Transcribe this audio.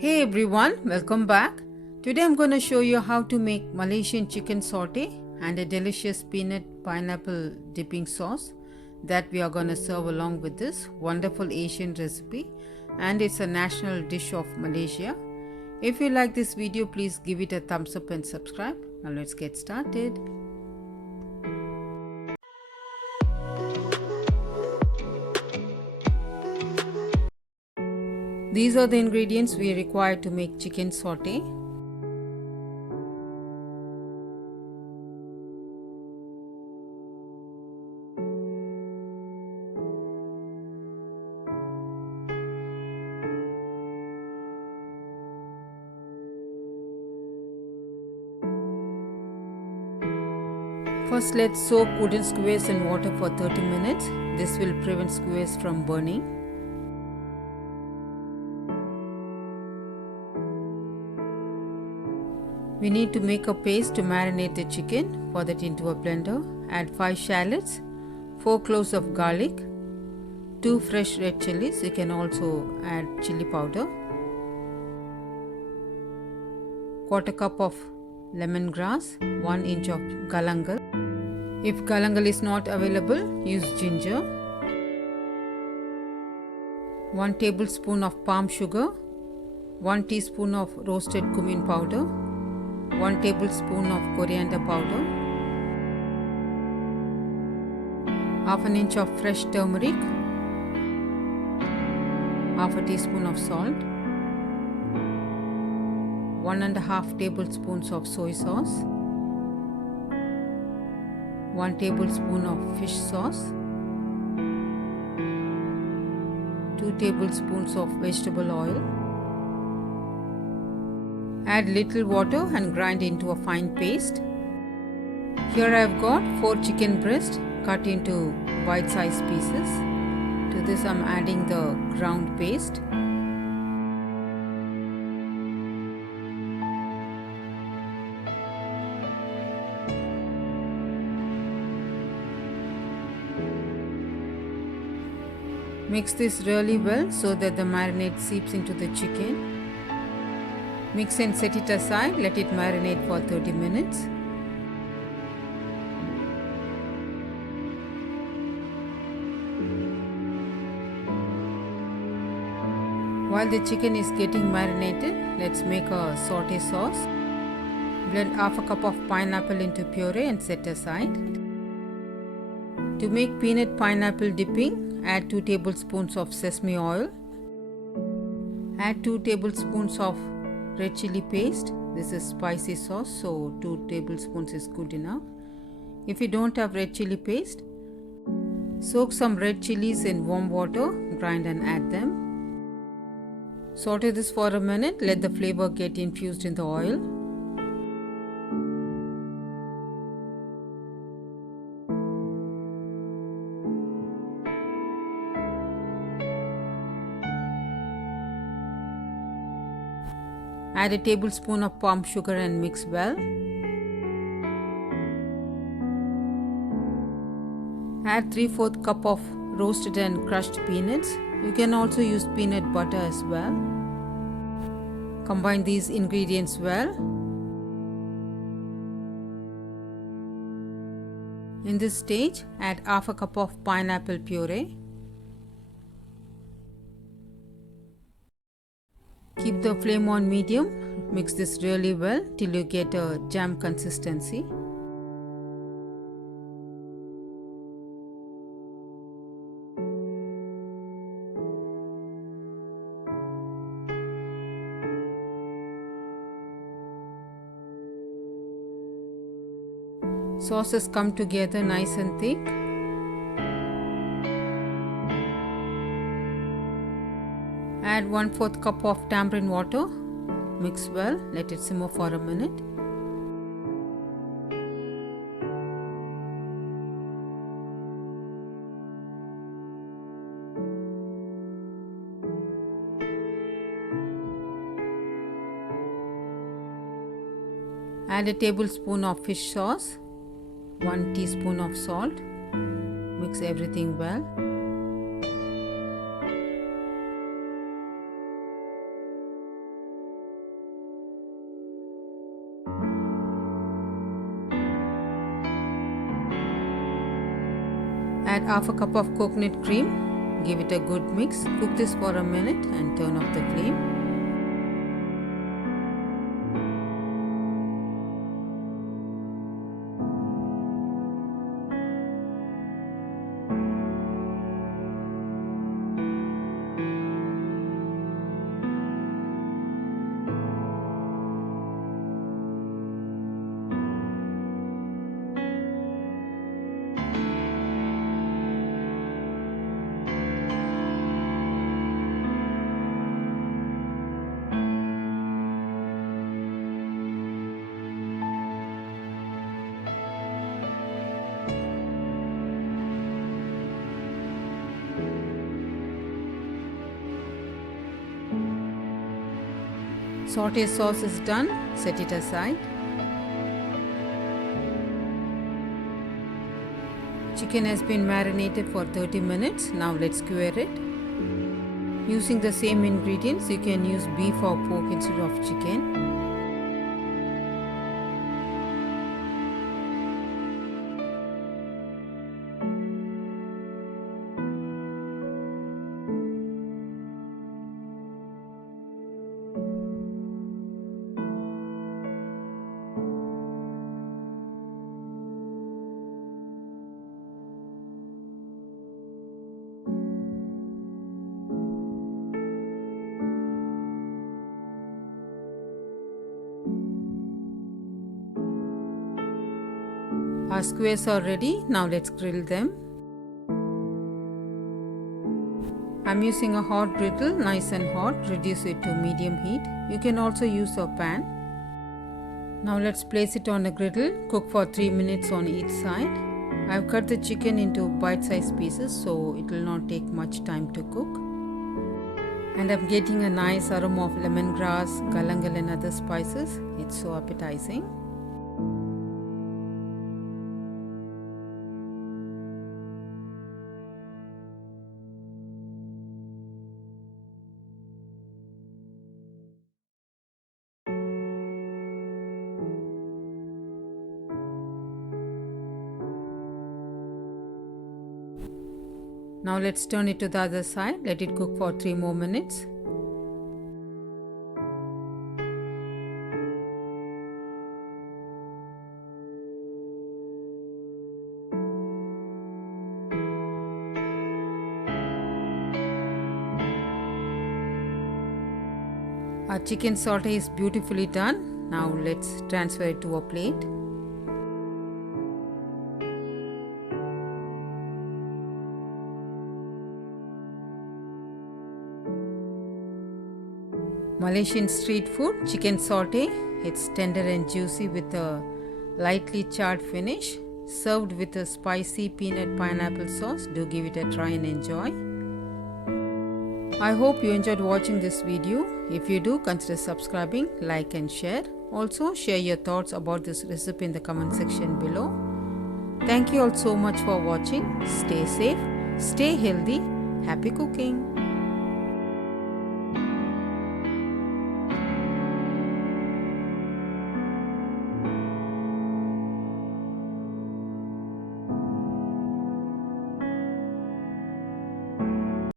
Hey everyone, welcome back. Today I'm going to show you how to make Malaysian chicken satay and a delicious peanut pineapple dipping sauce that we are going to serve along with this wonderful Asian recipe, and it's a national dish of Malaysia. If you like this video, please give it a thumbs up and subscribe. Now let's get started. These are the ingredients we require to make chicken satay. First, let's soak wooden skewers in water for 30 minutes. This will prevent skewers from burning. We need to make a paste to marinate the chicken. For that, into a blender, add 5 shallots, 4 cloves of garlic, 2 fresh red chilies. You can also add chili powder, 1/4 cup of lemongrass, 1 inch of galangal. If galangal is not available, use ginger, 1 tablespoon of palm sugar, 1 teaspoon of roasted cumin powder, 1 tablespoon of coriander powder, half an inch of fresh turmeric, half a teaspoon of salt, 1.5 tablespoons of soy sauce, 1 tablespoon of fish sauce, 2 tablespoons of vegetable oil. Add little water and grind into a fine paste. Here I have got 4 chicken breasts cut into bite-sized pieces. To this I am adding the ground paste. Mix this really well so that the marinade seeps into the chicken. Mix and set it aside. Let it marinate for 30 minutes. While the chicken is getting marinated, let's make a sauté sauce. Blend half a cup of pineapple into puree and set aside. To make peanut pineapple dipping, add 2 tablespoons of sesame oil. Add 2 tablespoons of red chili paste. This is spicy sauce, so 2 tablespoons is good enough. If you don't have red chili paste, soak some red chilies in warm water, grind and add them. Saute this for a minute, let the flavor get infused in the oil. Add a tablespoon of palm sugar and mix well. Add 3/4 cup of roasted and crushed peanuts. You can also use peanut butter as well. Combine these ingredients well. In this stage, add half a cup of pineapple puree. Keep the flame on medium. Mix this really well till you get a jam consistency. Sauces come together nice and thick. Add 1/4 cup of tamarind water. Mix well, let it simmer for a minute. Add a tablespoon of fish sauce, 1 teaspoon of salt. Mix everything well. Add half a cup of coconut cream. Give it a good mix. Cook this for a minute and turn off the flame. Sauté sauce is done, set it aside. Chicken has been marinated for 30 minutes, now let's skewer it. Using the same ingredients, you can use beef or pork instead of chicken. Our skewers are ready, now let's grill them. I'm using a hot griddle, nice and hot, reduce it to medium heat. You can also use a pan. Now let's place it on a griddle, cook for 3 minutes on each side. I've cut the chicken into bite-sized pieces so it will not take much time to cook. And I'm getting a nice aroma of lemongrass, galangal and other spices. It's so appetizing. Now let's turn it to the other side, let it cook for 3 more minutes. Our chicken sauté is beautifully done. Now let's transfer it to a plate. Malaysian street food, chicken sauté. It's tender and juicy with a lightly charred finish. Served with a spicy peanut pineapple sauce. Do give it a try and enjoy. I hope you enjoyed watching this video. If you do, consider subscribing, like and share. Also, share your thoughts about this recipe in the comment section below. Thank you all so much for watching. Stay safe, stay healthy, happy cooking.